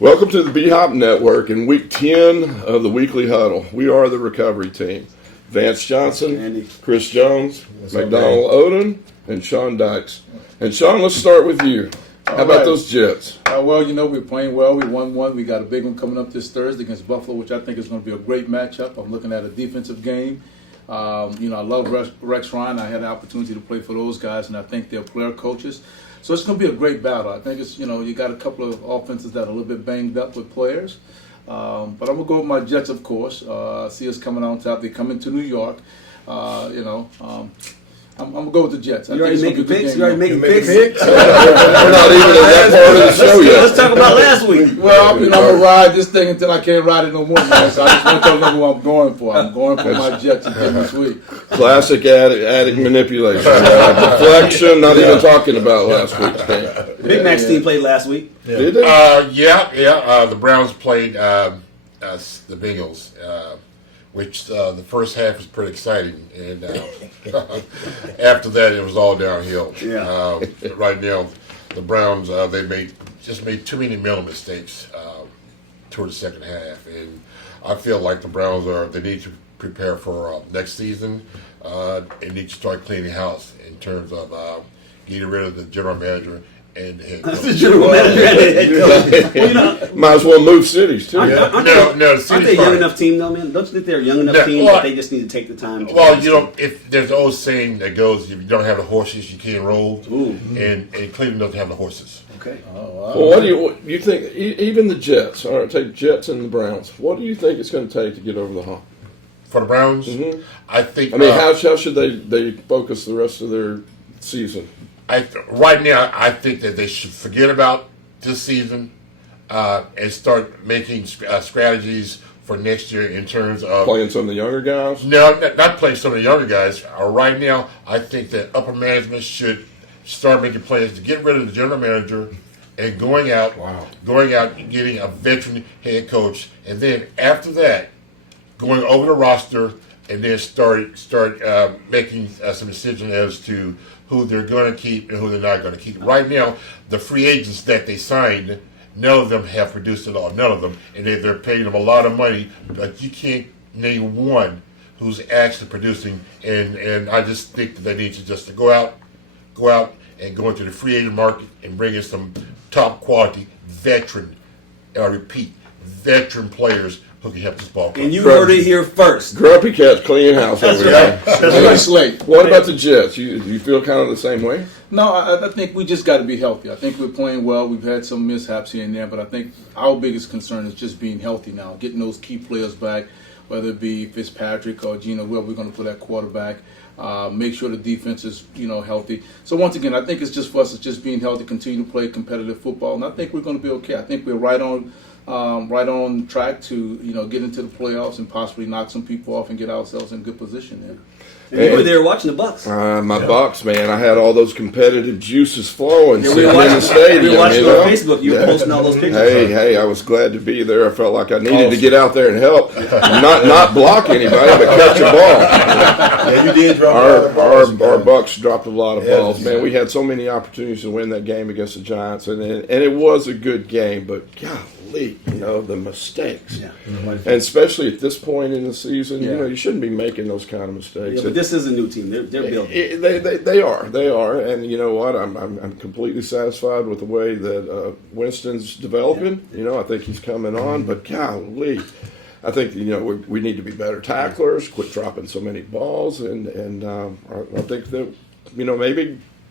Welcome to the BHOPB Network in Week 10 of the Weekly Huddle. We are the recovery team. Vance Johnson, Chris Jones, McDonald, Oden, and Sean Dykes. And Sean, let's start with you. How about those Jets? Well, we're playing well. We won one. We got a big one coming up this Thursday against Buffalo, which I think is going to be a great matchup. I'm looking at a defensive game. I love Rex Ryan. I had the opportunity to play for those guys, and I think they're player coaches. So it's going to be a great battle. I think it's, you got a couple of offenses that are a little bit banged up with players. But I'm going to go with my Jets, of course. See us coming on top. They come into New York. I'm going to go with the Jets. You already making picks? We're not even in that part of the show yet. Let's talk about last week. Well, I'm going to ride this thing until I can't ride it no more. Man. So I just want to know who I'm going for. I'm going for my Jets again this week. Classic addict manipulation. Deflection, not even talking about last week's game. Big Mac's team played last week. Yeah. Did they? The Browns played the Bengals, which the first half was pretty exciting, and after that it was all downhill. Yeah. Right now, the Browns they made too many mental mistakes toward the second half, and I feel like the Browns they need to prepare for next season. They need to start cleaning house in terms of getting rid of the general manager and the head coach. The general manager and the head coach. Might as well move cities too. Aren't they a young enough team though, man? Don't you think they're a young enough team that they just need to take the time to if there's an old saying that goes, if you don't have the horses, you can't roll. Ooh. And Cleveland doesn't have the horses. Okay. Oh, wow. Well, what do you think, even the Jets, all right, take Jets and the Browns, what do you think it's going to take to get over the hump? For the Browns, Mm-hmm. I think. How should they focus the rest of their season? Right now, I think that they should forget about this season and start making strategies for next year in terms of Playing some of the younger guys? No, not playing some of the younger guys. Right now, I think that upper management should start making plans to get rid of the general manager and going out and getting a veteran head coach, and then after that, going over the roster and then start making some decisions as to who they're going to keep and who they're not going to keep. Right now, the free agents that they signed, none of them have produced at all. None of them, and they're paying them a lot of money, but you can't name one who's actually producing. And I just think that they need to just go out and go into the free agent market and bring in some top quality veteran players who can help this ball club. And you heard it here first. Grumpy Cat's clean house over there. That's right. What about the Jets? You feel kind of the same way? No, I think we just got to be healthy. I think we're playing well. We've had some mishaps here and there, but I think our biggest concern is just being healthy now, getting those key players back, whether it be Fitzpatrick or Gino, whoever we're going to put at quarterback. Make sure the defense is, healthy. So once again, I think it's just for us, it's just being healthy, continue to play competitive football, and I think we're going to be okay. I think we're right on track to, get into the playoffs and possibly knock some people off and get ourselves in good position there. And you were there watching the Bucks. Bucks, man. I had all those competitive juices flowing We in were the stadium. We were watching on Facebook. You were posting all those pictures. Hey, I was glad to be there. I felt like I needed to get out there and help. Not block anybody, but catch a ball. Yeah, you did drop our Bucks dropped a lot of balls. Man, we had so many opportunities to win that game against the Giants, and it was a good game, but golly, the mistakes. Yeah. And especially at this point in the season, you shouldn't be making those kind of mistakes. Yeah, but this is a new team. They're building. They are, and you know what? I'm completely satisfied with the way that Winston's developing. I think he's coming on, but golly, I think we need to be better tacklers, quit dropping so many balls, and I think that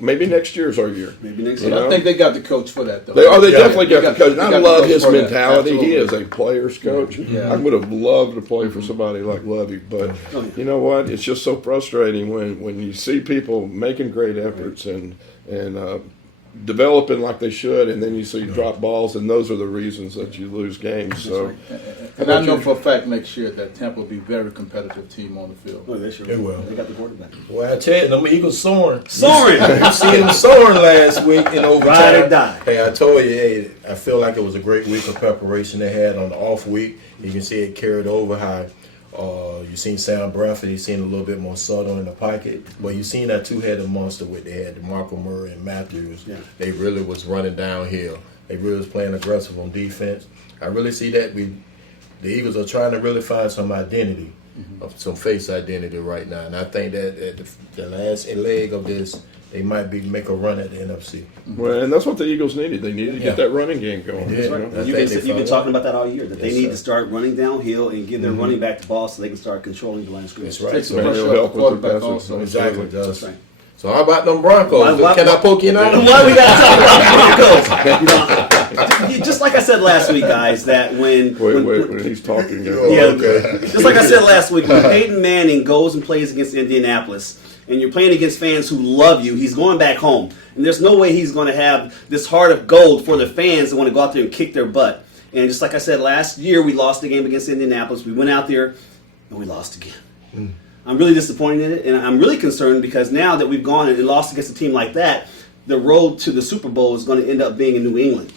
maybe next year's our year. Maybe next year. I think they got the coach for that, though. They definitely got the coach. And I love his mentality. He is Absolutely. a player's coach. Yeah. I would have loved to play for somebody like Lovey, but you know what? It's just so frustrating when you see people making great efforts and developing like they should, and then you see drop balls, and those are the reasons that you lose games. So, and I know for a fact next year that Tampa will be a very competitive team on the field. Oh, they sure They will. They got the quarterback. Well, I tell you, them Eagles soaring. You seen them soaring last week in overtime. Ride or die. Hey, I told you, I feel like it was a great week of preparation they had on the off week. You can see it carried over how you seen Sam Bradford, he's seen a little bit more subtle in the pocket. But you seen that two-headed monster with they had DeMarco Murray and Matthews. Yeah. They really was running downhill. They really was playing aggressive on defense. I really see that the Eagles are trying to really find some identity, some face identity right now. And I think that at the last leg of this, they might make a run at the NFC. Well, and that's what the Eagles needed. They needed to get that running game going. Yeah. You know? I You've think been talking about that all year, that they Yes, need sir. to start running downhill and give their running back the ball so they can start controlling the line of scrimmage. That's right. Takes some Man, pressure it'll off help the with their quarterback passing. also. Exactly, it does. That's right. So how about them Broncos? Why- Can I poke you now? Why we got to talk about Broncos? Just like I said last week, guys, that when When he's talking. Yeah, okay. just like I said last week, when Peyton Manning goes and plays against Indianapolis, and you're playing against fans who love you, he's going back home. And there's no way he's going to have this heart of gold for the fans that want to go out there and kick their butt. And just like I said, last year we lost the game against Indianapolis. We went out there and we lost again. I'm really disappointed in it, and I'm really concerned because now that we've gone and lost against a team like that, the road to the Super Bowl is going to end up being in New England.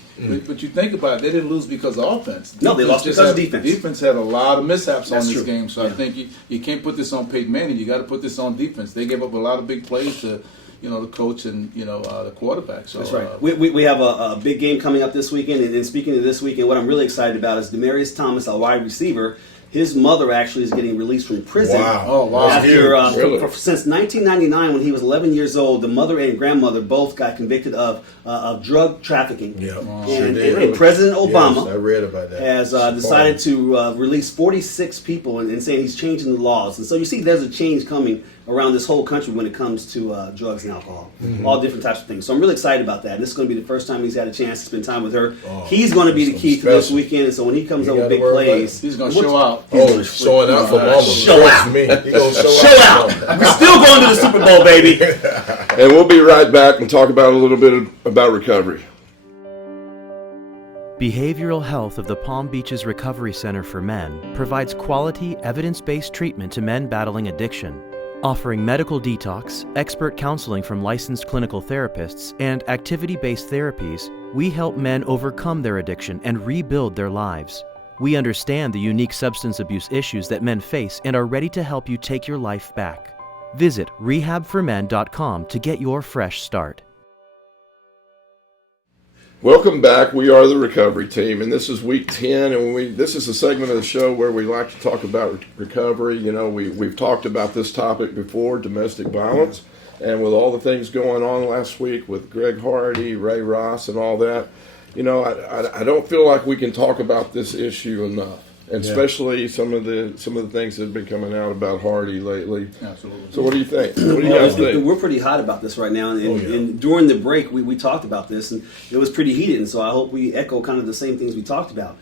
But you think about it, they didn't lose because of offense. No, they lost just because of had- defense. Defense had a lot of mishaps That's on this true. game, so I Yeah. think you can't put this on Peyton Manning. You got to put this on defense. They gave up a lot of big plays to, the coach and the quarterback. So That's right. We have a big game coming up this weekend, and speaking of this weekend, what I'm really excited about is Demaryius Thomas, a wide receiver. His mother actually is getting released from prison. Wow. Oh, wow. After, Really? since 1999, when he was 11 years old, the mother and grandmother both got convicted of drug trafficking. Yeah. And President Obama Yes, I read about that. has decided to release 46 people and saying he's changing the laws. And so you see there's a change coming around this whole country when it comes to drugs and alcohol, all different types of things. So I'm really excited about that. And this is going to be the first time he's had a chance to spend time with her. He's going to be the key to this special. weekend. And so when he comes You up with gotta big worry about plays, he's going to show out. Oh, showing out for mama. Show out. Me. He gonna show out. We're still going to the Super Bowl, baby. And we'll be right back and talk about a little bit about recovery. Behavioral Health of the Palm Beaches Recovery Center for Men provides quality, evidence-based treatment to men battling addiction. Offering medical detox, expert counseling from licensed clinical therapists, and activity-based therapies, we help men overcome their addiction and rebuild their lives. We understand the unique substance abuse issues that men face and are ready to help you take your life back. Visit rehabformen.com to get your fresh start. Welcome back. We are the recovery team, and this is week 10. And this is a segment of the show where we like to talk about recovery. We've talked about this topic before, domestic violence, and with all the things going on last week with Greg Hardy, Ray Ross, and all that, I don't feel like we can talk about this issue enough. And especially some of the things that have been coming out about Hardy lately. Absolutely. So what do you think? What do you guys think? We're pretty hot about this right now, and during the break we talked about this, and it was pretty heated. And so I hope we echo kind of the same things we talked about.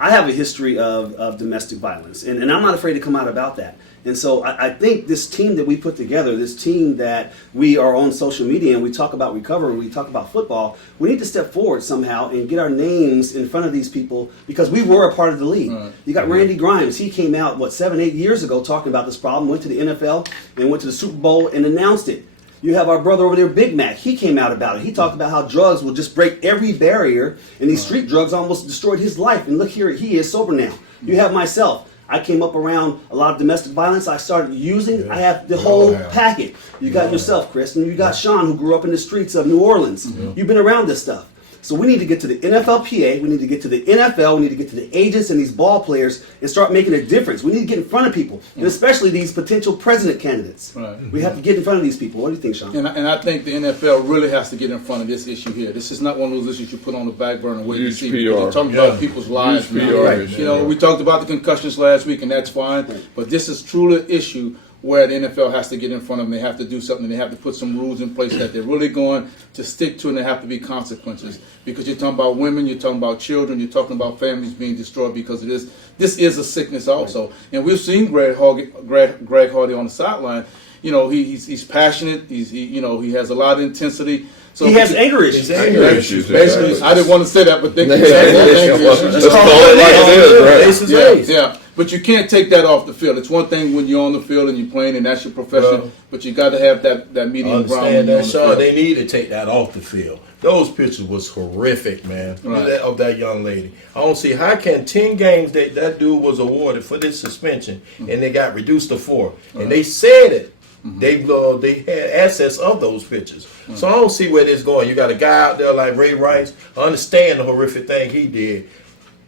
I have a history of domestic violence, and I'm not afraid to come out about that. And so I think this team that we put together, this team that we are on social media and we talk about recovery, we talk about football, we need to step forward somehow and get our names in front of these people because we were a part of the league. Right. You got Randy Grimes. He came out, 7-8 years ago talking about this problem, went to the NFL and went to the Super Bowl and announced it. You have our brother over there, Big Mac. He came out about it. He talked about how drugs will just break every barrier, and these street drugs almost destroyed his life. And look here, he is sober now. You have myself. I came up around a lot of domestic violence. I started using. I have the whole packet. You got yourself, Chris, and you got Sean, who grew up in the streets of New Orleans. You've been around this stuff. So we need to get to the NFLPA, we need to get to the NFL, we need to get to the agents and these ball players and start making a difference. We need to get in front of people, and especially these potential president candidates. Right. We have to get in front of these people. What do you think, Sean? And I think the NFL really has to get in front of this issue here. This is not one of those issues you put on the back burner and wait to see. PR. You're talking about people's lives. Huge now. PR Right. issue. We talked about the concussions last week, and that's fine. But this is truly an issue where the NFL has to get in front of them. They have to do something. They have to put some rules in place that they're really going to stick to, and there have to be consequences. Because you're talking about women, you're talking about children, you're talking about families being destroyed because of this. This is a sickness also. And we've seen Greg Hardy on the sideline. He's passionate. He has a lot of intensity. So he has anger issues. Anger issues, Basically, exactly. I didn't want to say that, but they can Let's say anger issues. call it like it is, right? Yeah. But you can't take that off the field. It's one thing when you're on the field and you're playing and that's your profession, but you got to have that medium ground. Understand that, Sean. They need to take that off the field. Those pictures was horrific, man. Right. Of that young lady. I don't see how can 10 games that dude was awarded for this suspension and they got reduced to 4. And they said it They had access of those pictures. So I don't see where this is going. You got a guy out there like Ray Rice. I understand the horrific thing he did.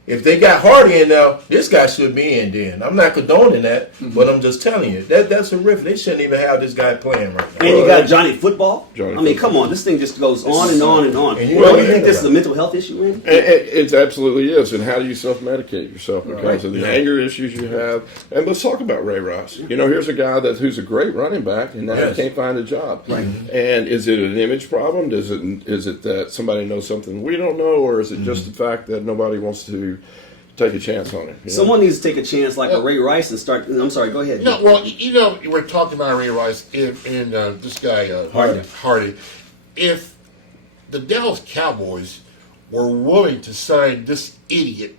If they got Hardy in there, this guy should be in then. I'm not condoning that, but I'm just telling you that's horrific. They shouldn't even have this guy playing right now. And you got Johnny Football. Johnny I mean, Football. come on, this thing just goes on and on and on. And you You know, think this is a mental health issue, Randy? It absolutely is. And how do you self-medicate yourself because Right. of the anger issues you have? And let's talk about Ray Rice. You know, here's a guy who's a great running back, and now Yes. he can't find a job. Right. And is it an image problem? Is it that somebody knows something we don't know, or is it just the fact that nobody wants to take a chance on it? You know? Someone needs to take a chance like a Ray Rice and start. I'm sorry, go ahead. No, well, you know, we're talking about Ray Rice and this guy Hardy. If the Dallas Cowboys were willing to sign this idiot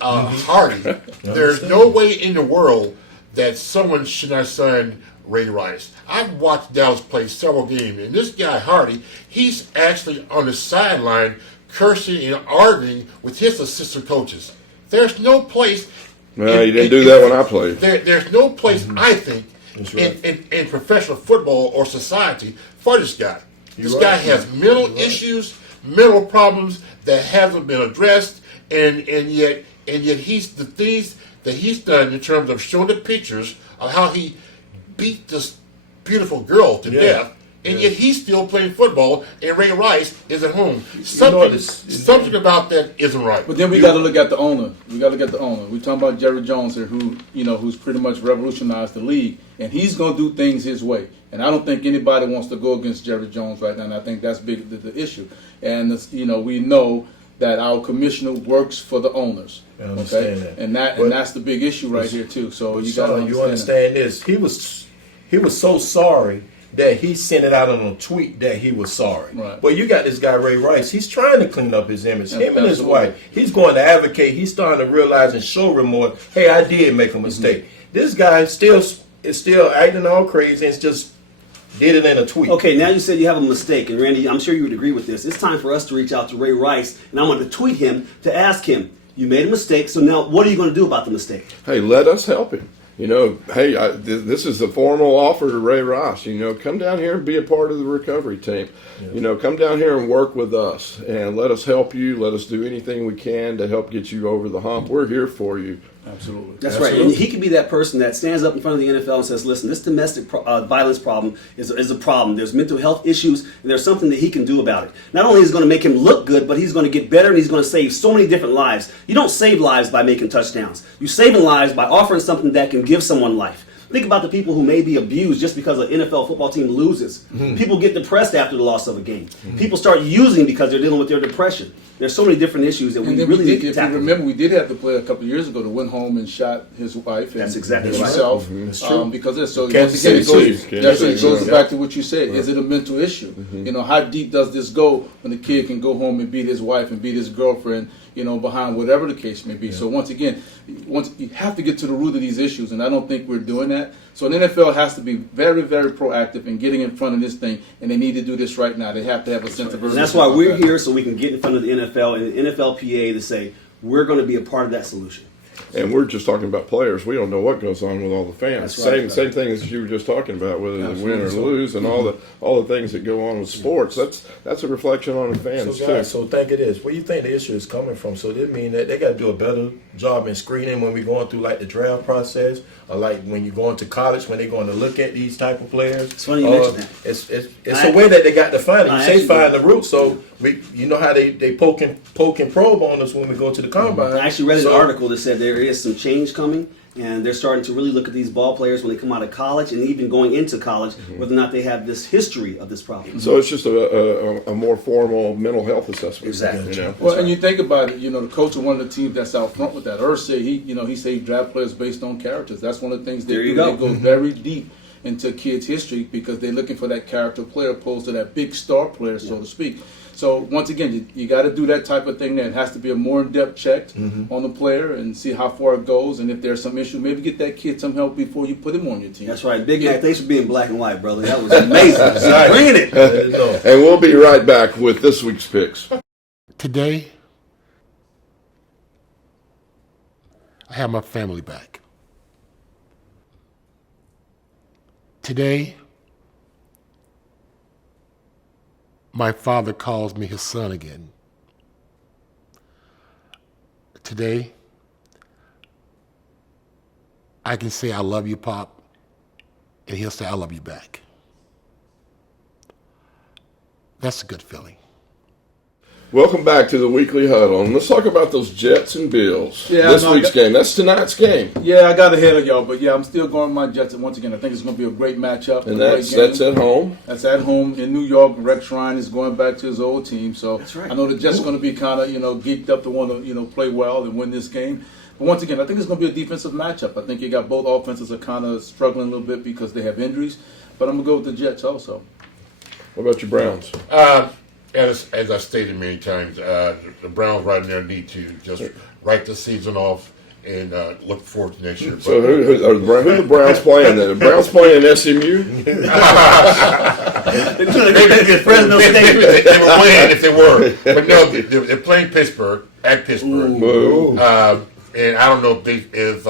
Hardy, there's no way in the world that someone should not sign Ray Rice. I've watched Dallas play several games, and this guy Hardy, he's actually on the sideline cursing and arguing with his assistant coaches. There's no place. Well, you didn't do that when I played. There's no place, I think, in professional football or society for this guy. This guy has mental issues, mental problems that haven't been addressed, and yet he's the things that he's done in terms of showing the pictures of how he beat this beautiful girl to death. And yet he's still playing football, and Ray Rice is at home. Something about that isn't right. But then we got to look at the owner. We're talking about Jerry Jones here, who's pretty much revolutionized the league, and he's going to do things his way. And I don't think anybody wants to go against Jerry Jones right now. And I think that's big the issue. And we know that our commissioner works for the owners. I understand that. And that's the big issue right here too. So you got to understand this. He was so sorry that he sent it out on a tweet that he was sorry. Right. But you got this guy, Ray Rice. He's trying to clean up his image. Him and his wife. He's going to advocate. He's starting to realize and show remorse. Hey, I did make a mistake. This guy is still acting all crazy and just did it in a tweet. Okay, now you said you have a mistake, and Randy, I'm sure you would agree with this. It's time for us to reach out to Ray Rice, and I'm going to tweet him to ask him, you made a mistake, so now what are you going to do about the mistake? Hey, let us help him. You know, hey, this is the formal offer to Ray Rice. You know, come down here and be a part of the recovery team. Yeah. You know, come down here and work with us and let us help you. Let us do anything we can to help get you over the hump. We're here for you. Absolutely. That's right. And he could be that person that stands up in front of the NFL and says, listen, this domestic violence problem is a problem. There's mental health issues, and there's something that he can do about it. Not only is it going to make him look good, but he's going to get better, and he's going to save so many different lives. You don't save lives by making touchdowns. You save lives by offering something that can give someone life. Think about the people who may be abused just because an NFL football team loses. Mm-hmm. People get depressed after the loss of a game. Mm-hmm. People start using because they're dealing with their depression. There's so many different issues that we really need to tackle. If you remember, we did have to play a couple of years ago that went home and shot his wife and That's exactly himself. Right. That's true. Because it's so once Kansas again, City it goes back to what you said. Is it a mental issue? You know, how deep does this go when the kid can go home and beat his wife and beat his girlfriend, you know, behind whatever the case may be. So once again, you have to get to the root of these issues, and I don't think we're doing that. So the NFL has to be very, very proactive in getting in front of this thing, and they need to do this right now. They have to have a sense of urgency. And that's why we're here, so we can get in front of the NFL and the NFLPA to say, we're going to be a part of that solution. And we're just talking about players. We don't know what goes on with all the fans. That's right. Same thing as you were just talking about, whether they win or lose, and all the things that go on with sports. That's a reflection on the fans So guys, so think it is. Where you think the issue is coming from? So that mean that they got to do a better job in screening when we're going through like the draft process, or like when you're going to college when they're going to look at these type of players. It's funny you mention that. It's a way that they got to find it. You say find the root, so you know how they poke and probe on us when we go to the combine. I actually read an article that said there is some change coming, and they're starting to really look at these ball players when they come out of college and even going into college, whether or not they have this history of this problem. So it's just a more formal mental health assessment. Exactly. You know? Well, and you think about it, you know, the coach of one of the teams that's out front with that, said he saved draft players based on characters. That's one of the things they do. They go very deep into kids' history because they're looking for that character player opposed to that big star player, so to speak. So once again, you got to do that type of thing. There, it has to be a more in-depth check on the player and see how far it goes. And if there's some issue, maybe get that kid some help before you put him on your team. That's right. Big Mac, thanks for being black and white, brother. That was amazing. Bringing it. And we'll be right back with this week's picks. Today, I have my family back. Today, my father calls me his son again. Today, I can say I love you, Pop, and he'll say I love you back. That's a good feeling. Welcome back to the Weekly Huddle, and let's talk about those Jets and Bills. Yeah, this week's game. That's tonight's game. Yeah, I got ahead of y'all, but yeah, I'm still going with my Jets. And once again, I think it's going to be a great matchup. And that's at home. That's at home in New York. Rex Ryan is going back to his old team, so That's right. I know the Jets are going to be kind of geeked up to want to play well and win this game. But once again, I think it's going to be a defensive matchup. I think you got both offenses are kind of struggling a little bit because they have injuries, but I'm going to go with the Jets also. What about your Browns? As I stated many times, the Browns right now need to just write the season off and look forward to next year. So who the Browns playing then? The Browns playing SMU? They would win if they were. But no, they're playing Pittsburgh, at Pittsburgh. Boo. And I don't know if Big Ben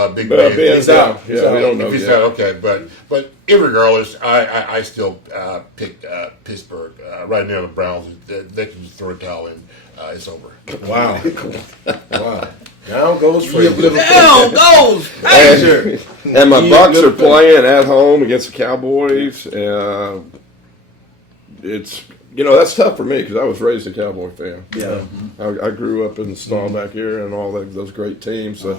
Ben's out. Yeah, we don't know if he's yet. out, okay. But irregardless, I still pick Pittsburgh. Right now, the Browns, they can just throw a towel in. It's over. Wow. Wow. Down goes Frazier. Down goes Frazier. And my Bucks are playing at home against the Cowboys. It's that's tough for me because I was raised a Cowboy fan. Yeah. I grew up in the Staubach era and all those great teams. But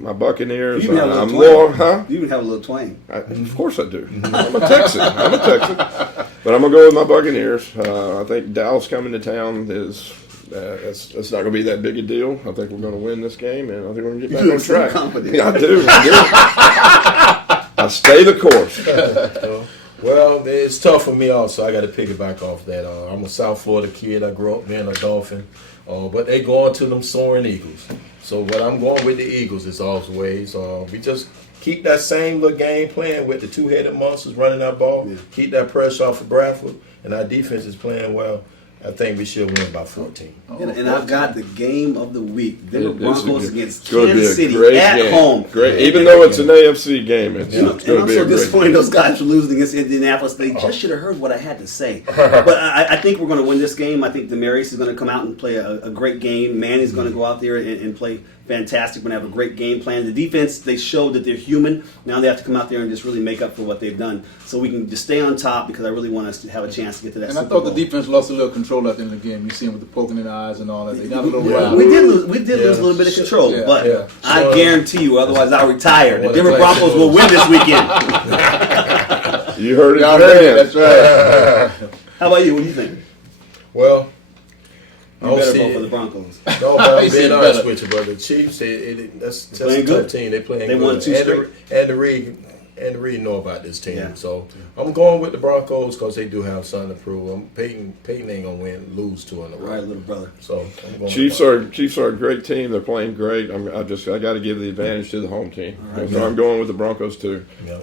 my Buccaneers. You even have a I'm little more, twang. huh? You even have a little twang. Of course I do. I'm a Texan. But I'm gonna go with my Buccaneers. I think Dallas coming to town is. It's not going to be that big a deal. I think we're going to win this game, and I think we're going to get back on track. Confident. Yeah, I do. I stay the course. Well, it's tough for me also. I got to piggyback off that. I'm a South Florida kid. I grew up being a Dolphin. But they going to them soaring Eagles. So what I'm going with the Eagles is always. We just keep that same little game playing with the two-headed monsters running that ball. Yeah. Keep that pressure off of Bradford. And our defense is playing well. I think we should win by 14. And I've got the game of the week. Denver Broncos against Kansas Kansas City at home. Great, even though it's an AFC game, it's going to be I'm a so great disappointed game. those guys were losing against Indianapolis. They just should have heard what I had to say. But I think we're going to win this game. I think Demarius is going to come out and play a great game. Manny's going to go out there and play fantastic. We're going to have a great game plan. The defense, they showed that they're human. Now they have to come out there and just really make up for what they've done. So we can just stay on top because I really want us to have a chance to get to that And Super I thought Bowl. the defense lost a little control at the end of the game. You see them with the poking in the eyes and all that. They got a little wild. We did lose a little bit of control, but I guarantee you, otherwise I'll retire. The Denver Broncos will win this weekend. You heard it, That's right. How about you? What do you think? Well, You better vote for the Broncos. No, but I'm He being said honest better. with you, brother. The Chiefs, that's playing a good. tough team. They're playing They good. won 2 straight. And the Reed know about this team. Yeah. So I'm going with the Broncos because they do have something to prove. Peyton ain't gonna lose 2 in a row. Right, little brother. So I'm going Chiefs with are a great team. They're playing great. I got to give the advantage to the home team. So I'm going with the Broncos too. Yeah.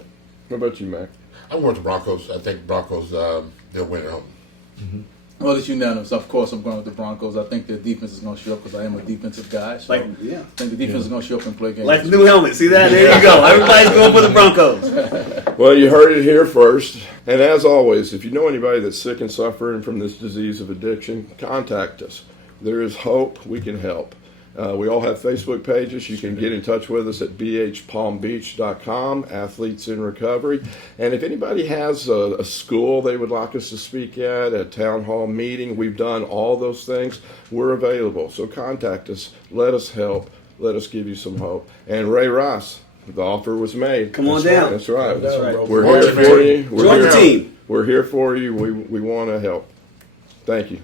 What about you, Mac? I'm going with the Broncos. I think Broncos, they'll win at home. Well, it's unanimous. Of course, I'm going with the Broncos. I think their defense is going to show up because I am a defensive guy. So I think the defense is going to show up and play games. Like the new helmet. See that? There you go. Everybody's going for the Broncos. Well, you heard it here first. And as always, if you know anybody that's sick and suffering from this disease of addiction, contact us. There is hope. We can help. We all have Facebook pages. You can get in touch with us at bhpalmbeach.com, Athletes in Recovery. And if anybody has a school they would like us to speak at, a town hall meeting, we've done all those things. We're available. So contact us. Let us help. Let us give you some hope. And Ray Rice, the offer was made. Come on down. That's right. That's right. We're here for you. Join the team. We're here for you. We want to help. Thank you.